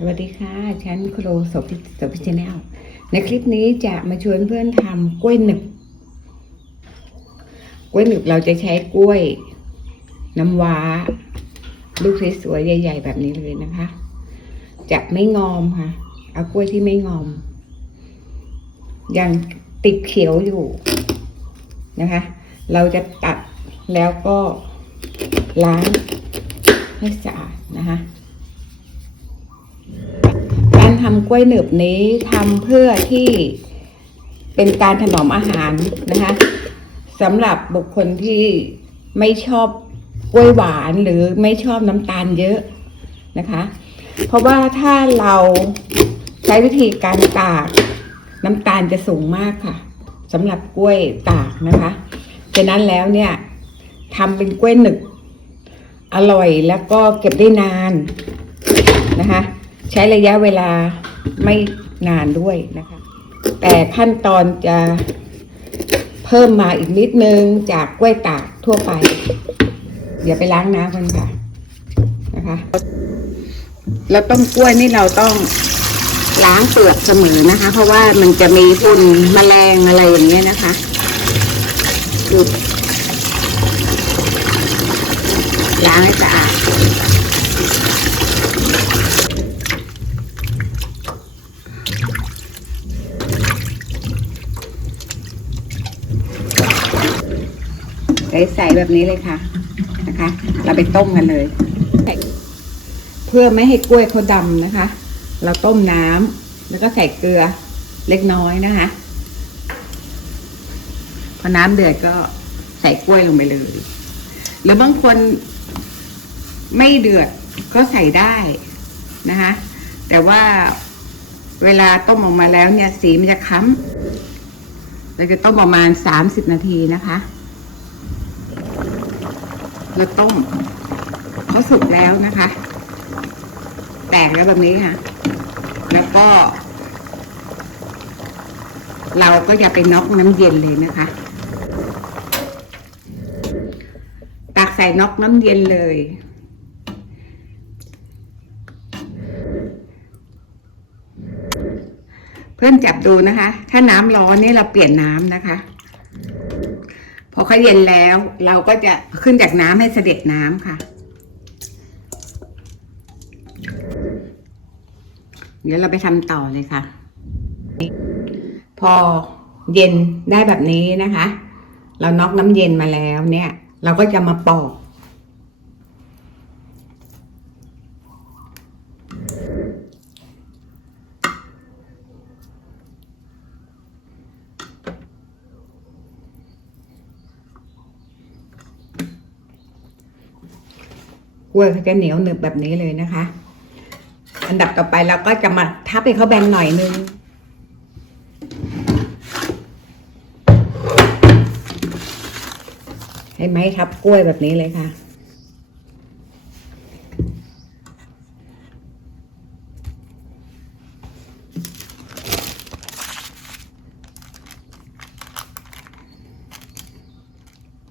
สวัสดีค่ะฉันครูโสภิโสภิชแนลในคลิปนี้จะมาชวนเพื่อนทำกล้วยหนึบ กล้วยหนึบเราจะใช้กล้วย น้ำว้า ลูกสวยๆใหญ่ ๆ แบบนี้เลยนะคะ จะไม่งอมค่ะ เอากล้วยที่ไม่งอม ยังติดเขียวอยู่นะคะ เราจะตัดแล้วก็ล้างให้สะอาดนะคะ ทำกล้วยหนึบนี้ทำเพื่อที่เป็นการถนอมอาหารนะคะสำหรับบุคคลที่ไม่ชอบกล้วยหวานหรือไม่ชอบน้ำตาลเยอะนะคะ เพราะว่าถ้าเราใช้วิธีการตากน้ำตาลจะสูงมากค่ะสำหรับกล้วยตากนะคะฉะนั้นแล้วเนี่ยทำเป็นกล้วยหนึบอร่อยแล้วก็เก็บได้นานนะคะ ใช้ระยะเวลาไม่นานด้วยนะคะ แต่ขั้นตอนจะเพิ่มมาอีกนิดนึงจากกล้วยตากทั่วไป เดี๋ยวไปล้างน้ำกันค่ะนะคะ แล้วต้มกล้วยนี่เราต้องล้างเปลือกเสมอนะคะ เพราะว่ามันจะมีฝุ่นแมลงอะไรอย่างเงี้ยนะคะล้างให้สะอาด ใสๆแบบนี้เลยค่ะนะคะ เราไปต้มกันเลย เพื่อไม่ให้กล้วยเขาดำนะคะ เราต้มน้ำแล้วก็ใส่เกลือเล็กน้อยนะคะพอน้ำเดือดก็ใส่กล้วยลงไปเลย หรือบางคนไม่เดือดก็ใส่ได้นะคะ แต่ว่าเวลาต้มออกมาแล้วเนี่ยสีมันจะค้ำเราจะต้มประมาณสามสิบนาทีนะคะ แล้วต้มเขาสุกแล้วนะคะ แตกแล้วแบบนี้ค่ะ แล้วก็ เราก็อย่าไปน็อกน้ำเย็นเลยนะคะ ตักใส่น็อกน้ำเย็นเลย เพื่อนจับดูนะคะ ถ้าน้ำร้อนนี่เราเปลี่ยนน้ำนะคะ อเขาเย็นแล้วเราก็จะขึ้นจากน้ำให้เสด็จน้ำค่ะ เดี๋ยวเราไปทำต่อเลยค่ะ พอเย็นได้แบบนี้นะคะ เราน็อกน้ำเย็นมาแล้วเนี่ย เราก็จะมาปอก ล้วยเขาจะเหนียวหนึบแบบนี้เลยนะคะ อันดับต่อไปเราก็จะมาทับให้เขาแบนหน่อยนึงให้ไหมทับกล้วยแบบนี้เลยค่ะ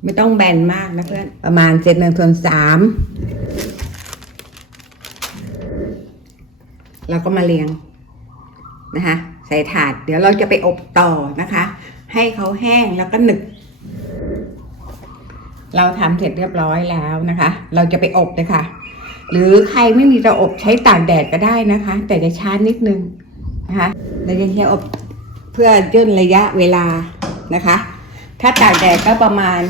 ไม่ต้องแบนมากนะเพื่อนประมาณเจ็ดหนึ่งส่วนสาม เราก็มาเรียงนะคะ ใส่ถาด เดี๋ยวเราจะไปอบต่อนะคะ ให้เขาแห้งแล้วก็หนึบเราทำเสร็จเรียบร้อยแล้วนะคะ เราจะไปอบเลยค่ะ หรือใครไม่มีเตาอบใช้ตากแดดก็ได้นะคะ แต่จะช้านิดนึงนะคะเราจะใช้อบเพื่อย่นระยะเวลานะคะ ถ้าตากแดดก็ประมาณ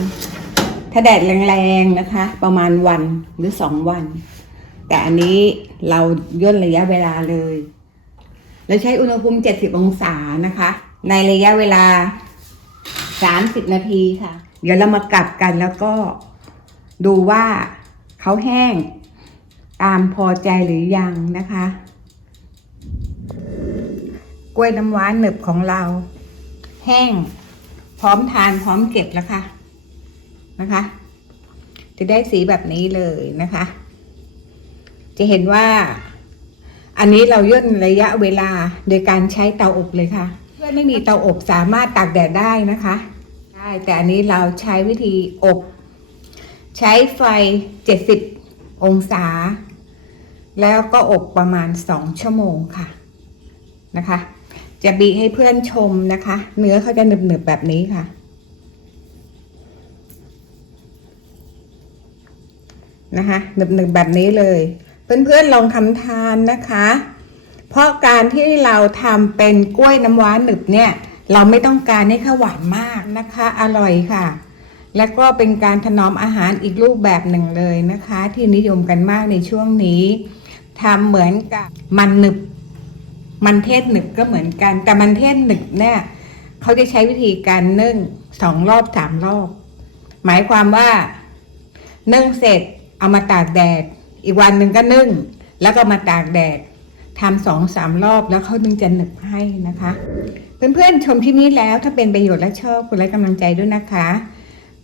ถ้าแดดแรงๆนะคะ ประมาณวันหรือสองวัน แต่อันนี้เราย่นระยะเวลาเลยเราใช้อุณหภูมิ 70 องศานะคะ ในระยะเวลา 30 นาทีค่ะ เดี๋ยวเรามากลับกันแล้วก็ดูว่าเขาแห้งตามพอใจหรือยังนะคะ กล้วยน้ำว้าหนึบของเรา แห้ง พร้อมทานพร้อมเก็บแล้วค่ะนะคะ จะได้สีแบบนี้เลยนะคะ จะเห็นว่า อันนี้เราย่นระยะเวลาโดยการใช้เตาอบเลยค่ะ เพื่อนไม่มีเตาอบสามารถตากแดดได้นะคะได้แต่อันนี้เราใช้วิธีอบ ใช้ไฟ 70 องศา แล้วก็อบประมาณสองชั่วโมงค่ะนะคะ จะบีให้เพื่อนชมนะคะ เนื้อเขาจะหนึบๆแบบนี้ค่ะนะคะหนึบๆแบบนี้เลย เพื่อนๆลองทำทานนะคะ เพราะการที่เราทำเป็นกล้วยน้ำว้าหนึบเนี่ยเราไม่ต้องการให้ข้าวหวานมากนะคะ อร่อยค่ะ และก็เป็นการถนอมอาหารอีกรูปแบบหนึ่งเลยนะคะ ที่นิยมกันมากในช่วงนี้ทำเหมือนกับมันหนึบ มันเทศหนึบก็เหมือนกัน แต่มันเทศหนึบเนี่ยเขาจะใช้วิธีการนึ่งสองรอบสามรอบ หมายความว่านึ่งเสร็จเอามาตากแดด อีกวันหนึ่งก็นึ่ง แล้วก็มาตากแดดทำสองสามรอบแล้วเขาถึงจะหนึบให้นะคะ เพื่อนๆชมที่นี้แล้วถ้าเป็นประโยชน์และชอบกดไลค์กำลังใจด้วยนะคะ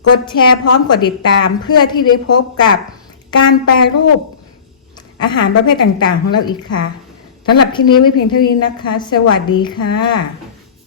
กดแชร์พร้อมกดติดตามเพื่อที่ได้พบกับการแปรรูป อาหารประเภทต่างๆ ของเราอีกค่ะสำหรับที่นี้ไม่เพียงเท่านี้นะคะ สวัสดีค่ะ